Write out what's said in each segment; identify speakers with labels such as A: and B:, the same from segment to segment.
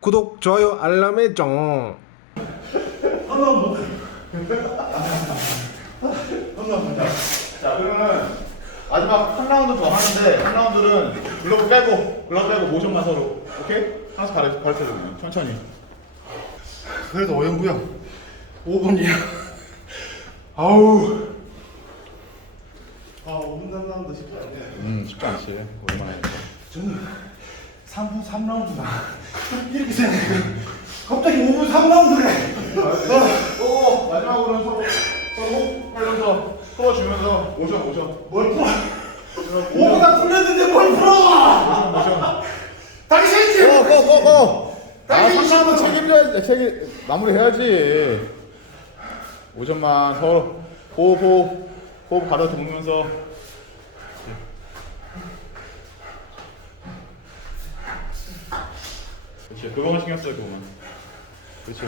A: 구독, 좋아요, 알람의 정.
B: 자. 그러면 마지막 한 라운드 더 하는데 한 라운드는 글러브 빼고 글러브 빼고 모션만 서로. 오케이? 하나씩 가르쳐 가르쳐줘 그냥. 천천히.
C: 그래도 어영부영 5분이야. 아우. 아 5분 3라운드 쉽지 않네.
B: 음 쉽지 않지. 오랜만에
C: 저는 3분 3라운드다 이렇게 생각해 갑자기 5분 3라운드래
B: 오 마지막으로는 서로 서로 하면서 풀어주면서 모션 모션.
C: 뭘 풀어? 5분 다 풀렸는데 뭘 풀어?
B: 모션 모션.
C: 당신이
B: 고고고고 아
C: 당연히
B: 3라운드 책임져야지. 책임 마무리 해야지. 5점만 서로 호흡 호흡 호흡 가려 들으면서 그렇지 그거만 신경 써 그거만. 그렇지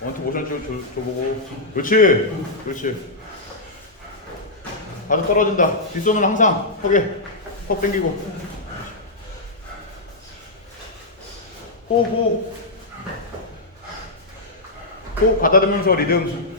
B: 원투 모션 좀 줘, 줘보고. 그렇지. 그렇지. 바로 떨어진다. 뒷손은 항상 턱에 턱 당기고. 호흡 호흡 가다듬으면서 리듬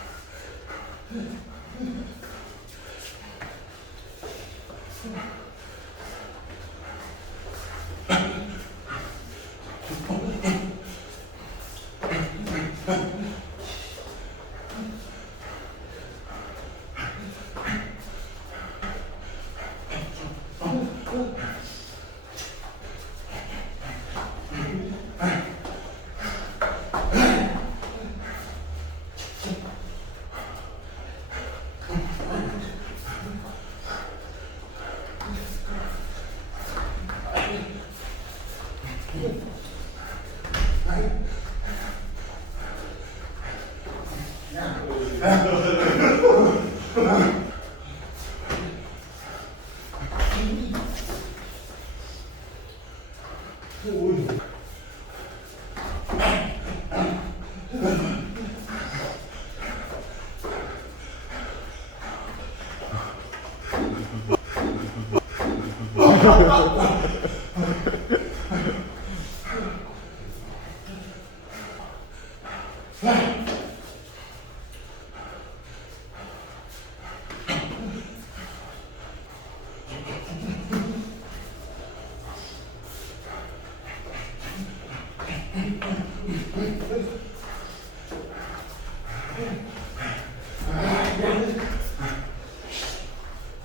B: Oh,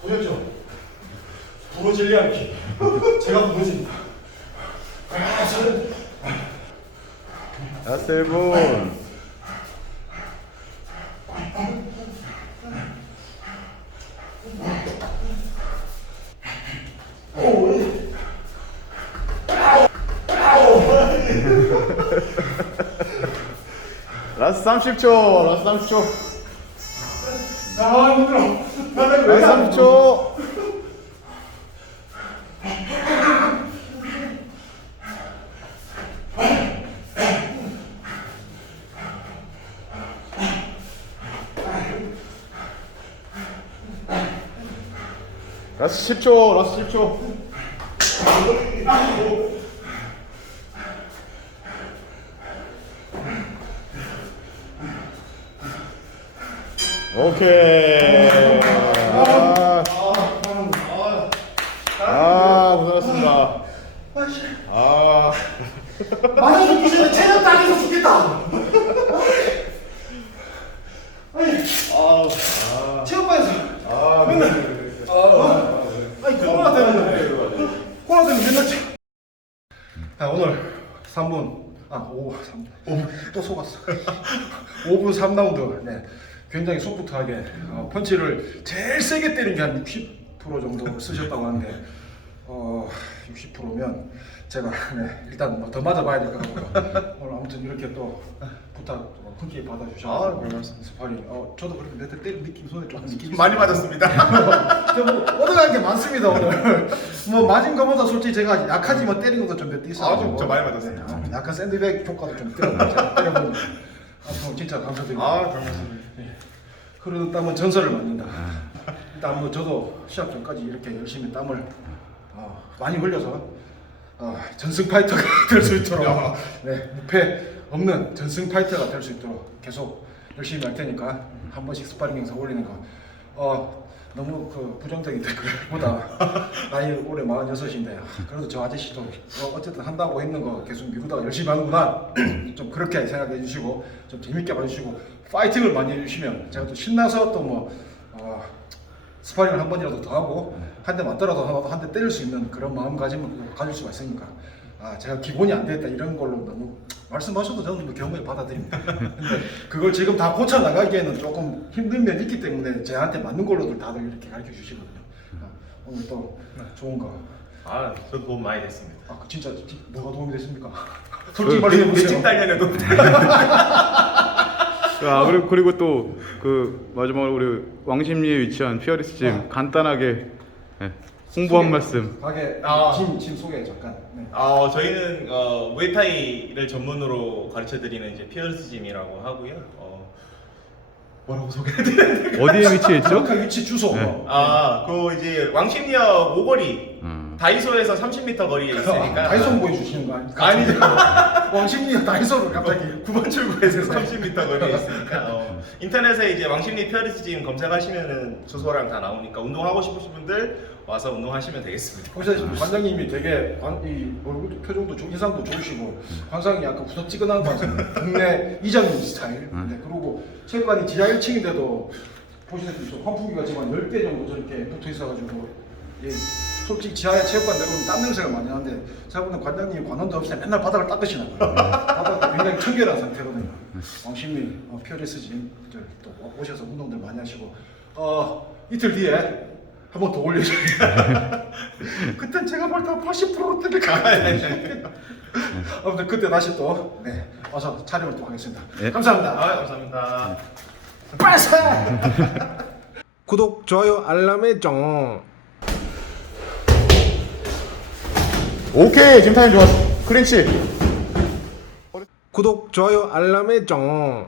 C: 보셨죠? 부러질리 않기 제가 부러진다. 아 저는
B: 라스트 라스트 30초 라스트 30초.
C: 아 힘들어 나는 왜
B: 라스트 30초. 라스트 10초 라스트 10초 오케이. 아, 아 고생하셨습니다. 아.
C: 맞아 죽기 전에 체력 당해서 죽겠다. 아니
B: 아,
C: 체육관에서.
B: 아,
C: 맨날.
B: 아,
C: 아니 코로나 때문에. 코로나 때문에 맨날 체... 자 오늘 3분. 아 5, 3, 5분. 또 속았어. 5분 3라운드. 네. 굉장히 소프트하게 어, 펀치를 제일 세게 때린 게 한 60% 정도 쓰셨다고 하는데 어 60%면 제가 네, 일단 뭐더 맞아봐야 될 것 같고 오늘 아무튼 이렇게 또 부탁 어, 흔쾌히 받아주셔서
B: 아.
C: 스파링 어 저도 그렇게 몇대 때린 느낌 손에 좀 느낌
B: 많이 맞았습니다.
C: 저뭐 얻어가는 게 많습니다 오늘 뭐 맞은 거보다 솔직히 제가 약하지만 때린 것도 좀 몇 대 있어요
B: 아, 좀- 좀 많이 맞았습니다.
C: 네, 약간 샌드백 효과도 좀 때려보고 때려보고 아무튼 진짜 감사드립니다
B: 아, 별 말씀.
C: 흐르는 땀은 전설을 만든다. 일단 뭐 저도 시합 전까지 이렇게 열심히 땀을 어, 많이 흘려서 어, 전승 파이터가 될 수 있도록 네, 무패 없는 전승 파이터가 될 수 있도록 계속 열심히 할 테니까 한 번씩 스파링 영상 올리는 거. 어, 너무 그 부정적인 댓글보다 나이 올해 46인데 그래도 저 아저씨도 어, 어쨌든 한다고 했는 거 계속 미루다가 열심히 하는구나. 좀 그렇게 생각해 주시고 좀 재밌게 봐주시고 파이팅을 많이 해주시면 제가 또 신나서 또뭐 어, 스파링을 한 번이라도 더 하고 한 대 맞더라도 한 대 때릴 수 있는 그런 마음가짐을 가질 수가 있으니까 아 제가 기본이 안 되겠다 이런 걸로 너무 말씀하셔도 저는 뭐 경험에 받아들입니다. 근데 그걸 지금 다 고쳐 나가기에는 조금 힘든 면이 있기 때문에 저한테 맞는 걸로들 다들 이렇게 가르쳐 주시거든요. 아, 오늘 또 좋은 거.
B: 아, 저 도움 많이 됐습니다.
C: 아 그 진짜 지- 뭐가 도움이 됐습니까?
B: 그
C: 솔직히 말해 보세요.
B: 집 단련에도
A: 아 그리고 그리고 또 그 마지막으로 우리 왕십리에 위치한 피어리스 짐 간단하게 예, 홍보 한 말씀.
C: 가게
B: 아.
C: 짐, 짐 소개 잠깐. 네.
D: 어, 저희는 어, 무에타이를 전문으로 가르쳐 드리는 이제 피어스 짐이라고 하고요. 어, 뭐라고 소개해드려야
A: 어디에 위치했죠?
C: 정확한 위치 주소.
A: 네.
D: 아, 그 이제 왕십리역 오거리
A: 음.
D: 다이소에서 30m 거리에 있으니까.
C: 아, 다이소 보여주시는 거 아닙니까?
D: 아니죠.
C: 왕십리 다이소를 갑자기.
D: 9번 출구에서 30m 거리에 있으니까. 어, 인터넷에 이제 왕십리 피어리스 짐 검색하시면은 주소랑 다 나오니까 운동하고 싶으신 분들 와서 운동하시면 되겠습니다.
C: 혹시 관장님이 되게 관, 이 얼굴 표정도 좋, 인상도 좋으시고 관상이 약간 부석지근한 관상 국내 이장님 스타일. 네, 그리고 체육관이 지하 1층인데도 보시다시피 좀 환풍기가 지금 한 10대 정도 저렇게 붙어 있어가지고 예, 솔직히 지하에 체육관 내려오면 땀 냄새가 많이 나는데 생각보다 관장님이 관원도 없이 맨날 바닥을 닦으시나 봐요 바닥이 굉장히 청결한 상태거든요 왕십리 어, 피어리스 짐또 오셔서 운동들 많이 하시고 어, 이틀 뒤에 한 번 더 올려줘요. 그땐 제가 볼 때 80% 때릴 것 같아요. 아무튼 그때 다시 또 네, 와서 촬영을 또 하겠습니다.
A: 네.
C: 감사합니다.
D: 아, 감사합니다.
C: 빠세!
A: 구독 좋아요 알람의 정.
B: 오케이, 지금 타임 좋았어. 크린치.
A: 구독 좋아요 알람의 정.